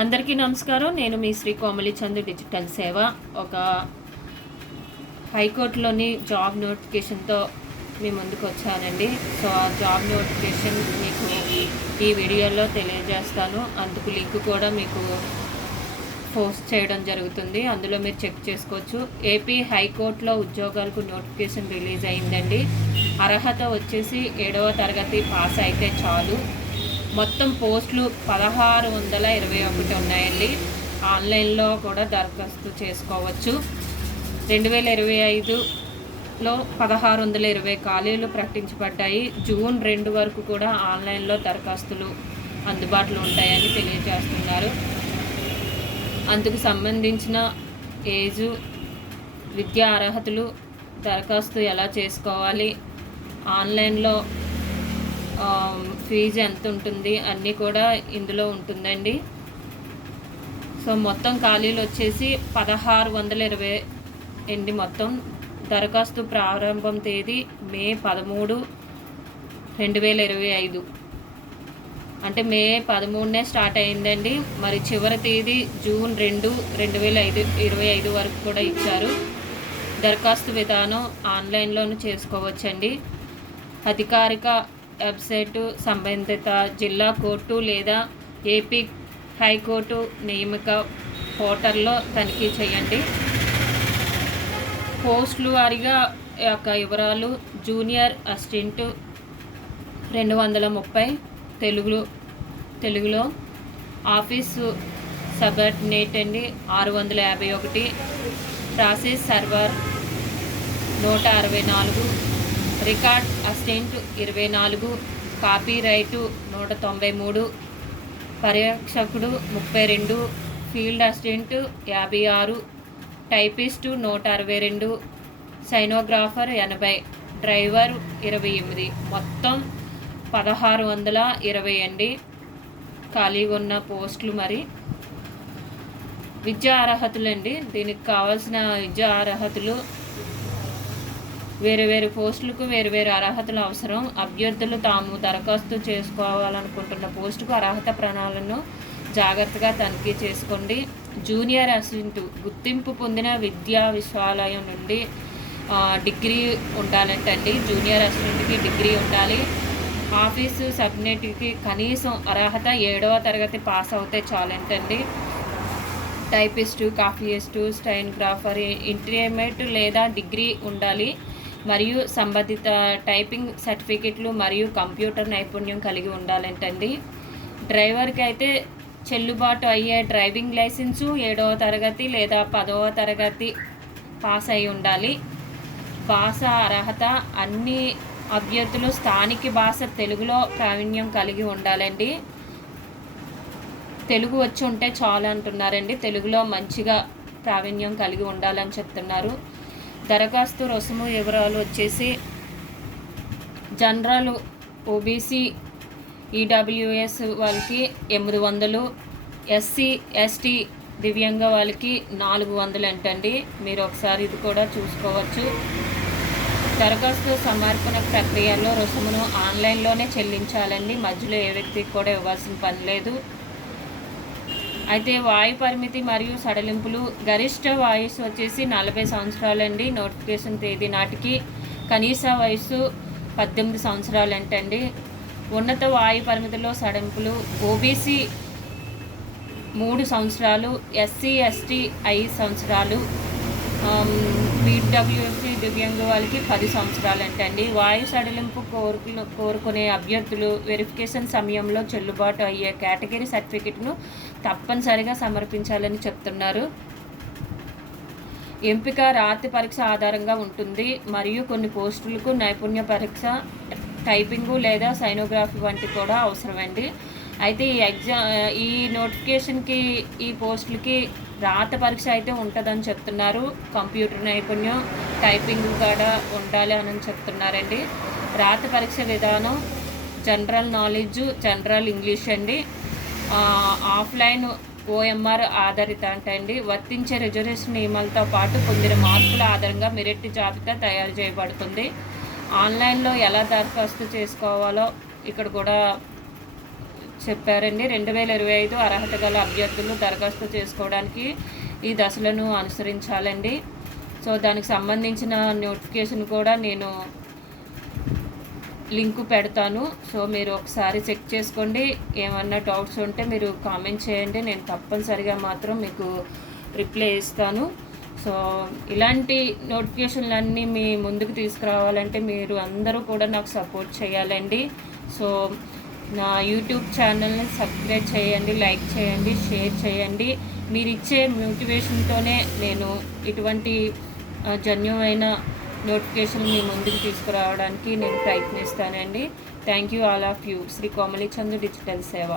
అందరికీ నమస్కారం. నేను మీ శ్రీ కోమలి చంద్ర డిజిటల్ సేవ. ఒక హైకోర్టులోని జాబ్ నోటిఫికేషన్తో మీ ముందుకు వచ్చానండి. సో ఆ జాబ్ నోటిఫికేషన్ మీకు ఈ వీడియోలో తెలియజేస్తాను. అందుకు లింక్ కూడా మీకు పోస్ట్ చేయడం జరుగుతుంది. అందులో మీరు చెక్ చేసుకోవచ్చు. ఏపీ హైకోర్టులో ఉద్యోగాలకు నోటిఫికేషన్ రిలీజ్ అయిందండి. అర్హత వచ్చేసి ఏడవ తరగతి పాస్ అయితే చాలు. మొత్తం పోస్టులు పదహారు వందల ఇరవై ఒకటి ఉన్నాయండి. ఆన్లైన్లో కూడా దరఖాస్తు చేసుకోవచ్చు. రెండు వేల ఇరవై ఐదులో పదహారు వందల ఇరవై ఖాళీలు ప్రకటించబడ్డాయి. జూన్ రెండు వరకు కూడా ఆన్లైన్లో దరఖాస్తులు అందుబాటులో ఉంటాయని తెలియజేస్తున్నారు. అందుకు సంబంధించిన ఏజు విద్యా అర్హతలు దరఖాస్తు ఎలా చేసుకోవాలి ఆన్లైన్లో ఫీజు ఎంత ఉంటుంది అన్నీ కూడా ఇందులో ఉంటుందండి. సో మొత్తం ఖాళీలు వచ్చేసి పదహారు వందల ఇరవై అండి మొత్తం. దరఖాస్తు ప్రారంభం తేదీ మే పదమూడు రెండు వేల ఇరవై ఐదు. అంటే మే పదమూడునే స్టార్ట్ అయిందండి. మరి చివరి తేదీ జూన్ రెండు రెండు వేల ఐదు ఇరవై ఐదు వరకు కూడా ఇచ్చారు. దరఖాస్తు విధానం ఆన్లైన్లోనూ చేసుకోవచ్చండి. అధికారిక వెబ్సైటు సంబంధిత జిల్లా కోర్టు లేదా ఏపీ హైకోర్టు నియమిక పోర్టల్లో తనిఖీ చేయండి. పోస్టులు వారీగా యొక్క వివరాలు జూనియర్ అసిస్టెంట్ రెండు వందల ముప్పై తెలుగులో తెలుగులో ఆఫీసు సబర్డినేట్ అండి ఆరు వందల యాభై ఒకటి ప్రాసెస్ సర్వర్ నూట అరవై నాలుగు రికార్డ్ అసిస్టెంట్ ఇరవై నాలుగు కాపీ రైటు నూట తొంభై మూడు పర్యవేక్షకుడు ముప్పై రెండు ఫీల్డ్ అసిస్టెంట్ యాభై ఆరు టైపిస్టు నూట అరవై రెండు సైనోగ్రాఫర్ ఎనభై డ్రైవర్ ఇరవై ఎనిమిది. మొత్తం పదహారు వందల ఇరవై అండి. ఖాళీగా ఉన్న పోస్టులు మరి. విద్యా అర్హతలు అండి దీనికి కావాల్సిన విద్యా అర్హతలు వేరు వేరు పోస్టులకు వేరు వేరు అర్హతలు అవసరం. అభ్యర్థులు తాము దరఖాస్తు చేసుకోవాలనుకుంటున్న పోస్టుకు అర్హత ప్రణాళికను జాగ్రత్తగా తనిఖీ చేసుకోండి. జూనియర్ అసిస్టెంట్ గుర్తింపు పొందిన విద్యా విశ్వాలయం నుండి డిగ్రీ ఉండాలంటండి. జూనియర్ అసిస్టెంట్కి డిగ్రీ ఉండాలి. ఆఫీసు సబ్నెట్కి కనీసం అర్హత ఏడవ తరగతి పాస్ అవుతే చాలంటండి. టైపిస్టు కాఫీయిస్టు స్టైన్గ్రాఫర్ ఇంటర్మీడియట్ లేదా డిగ్రీ ఉండాలి. మరియు సంబంధిత టైపింగ్ సర్టిఫికెట్లు మరియు కంప్యూటర్ నైపుణ్యం కలిగి ఉండాలంటండి. డ్రైవర్కి అయితే చెల్లుబాటు అయ్యే డ్రైవింగ్ లైసెన్సు ఏడవ తరగతి లేదా పదవ తరగతి పాస్ అయి ఉండాలి. భాష అర్హత అన్ని అభ్యర్థులు స్థానిక భాష తెలుగులో ప్రావీణ్యం కలిగి ఉండాలండి. తెలుగు వచ్చి ఉంటే చాలు అంటున్నారండి. తెలుగులో మంచిగా ప్రావీణ్యం కలిగి ఉండాలని చెప్తున్నారు. దరఖాస్తు రుసుము వివరాలు వచ్చేసి జనరల్ ఓబీసీ ఈడబ్ల్యూఎస్ వాళ్ళకి ఎనిమిది వందలు ఎస్సీ ఎస్టీ దివ్యంగ వాళ్ళకి నాలుగు వందలు అంటండి. మీరు ఒకసారి ఇది కూడా చూసుకోవచ్చు. దరఖాస్తు సమర్పణ ప్రక్రియలో రుసుమును ఆన్లైన్లోనే చెల్లించాలండి. మధ్యలో ఏ వ్యక్తికి కూడా ఇవ్వాల్సిన పని లేదు. అయితే వాయు పరిమితి మరియు సడలింపులు గరిష్ట వయసు వచ్చేసి నలభై సంవత్సరాలండి. నోటిఫికేషన్ తేదీ నాటికి కనీస వయసు పద్దెనిమిది సంవత్సరాలు అంటండి ఉన్నత వాయు పరిమితిలో సడలింపులు ఓబీసీ మూడు సంవత్సరాలు ఎస్సీ ఎస్టీ ఐదు సంవత్సరాలు Um, పీడబ్ల్యూఎస్సీ దివ్యాంగ వాళ్ళకి పది సంవత్సరాలు అంటండి వాయు సడలింపు కోరుకులు కోరుకునే అభ్యర్థులు వెరిఫికేషన్ సమయంలో చెల్లుబాటు అయ్యే కేటగిరీ సర్టిఫికెట్ను తప్పనిసరిగా సమర్పించాలని చెప్తున్నారు. ఎంపిక రాతి పరీక్ష ఆధారంగా ఉంటుంది. మరియు కొన్ని పోస్టులకు నైపుణ్య పరీక్ష టైపింగు లేదా సైనోగ్రఫీ వంటి కూడా అవసరమండి. అయితే ఈ ఎగ్జామ్ ఈ నోటిఫికేషన్కి ఈ పోస్టులకి రాత పరీక్ష అయితే ఉంటుందని చెప్తున్నారు. కంప్యూటర్ నైపుణ్యం టైపింగ్ కూడా ఉండాలి అని చెప్తున్నారండి. రాత పరీక్ష విధానం జనరల్ నాలెడ్జ్ జనరల్ ఇంగ్లీష్ అండి. ఆఫ్లైన్ ఓఎంఆర్ ఆధారిత అంటండి. వర్తించే రిజర్వేషన్ నియమాలతో పాటు పొందిన మార్పుల ఆధారంగా మెరిట్ జాబితా తయారు చేయబడుతుంది. ఆన్లైన్లో ఎలా దరఖాస్తు చేసుకోవాలో ఇక్కడ కూడా చెప్పారండి. రెండు వేల ఇరవై ఐదు అర్హత గల అభ్యర్థులు దరఖాస్తు చేసుకోవడానికి ఈ దశలను అనుసరించాలండి. సో దానికి సంబంధించిన నోటిఫికేషన్ కూడా నేను లింకు పెడతాను. సో మీరు ఒకసారి చెక్ చేసుకోండి. ఏమన్నా డౌట్స్ ఉంటే మీరు కామెంట్ చేయండి. నేను తప్పనిసరిగా మాత్రం మీకు రిప్లై ఇస్తాను. సో ఇలాంటి నోటిఫికేషన్లన్నీ మీ ముందుకు తీసుకురావాలంటే మీరు అందరూ కూడా నాకు సపోర్ట్ చేయాలండి. సో నా యూట్యూబ్ ఛానల్ని సబ్స్క్రైబ్ చేయండి లైక్ చేయండి షేర్ చేయండి. మీరు ఇచ్చే మోటివేషన్తోనే నేను ఇటువంటి జన్యువైన జన్యుమైన నోటిఫికేషన్ మీ ముందుకు తీసుకురావడానికి నేను ప్రయత్నిస్తానండి. Thank you all of you. Sri Komalichandu digital Seva.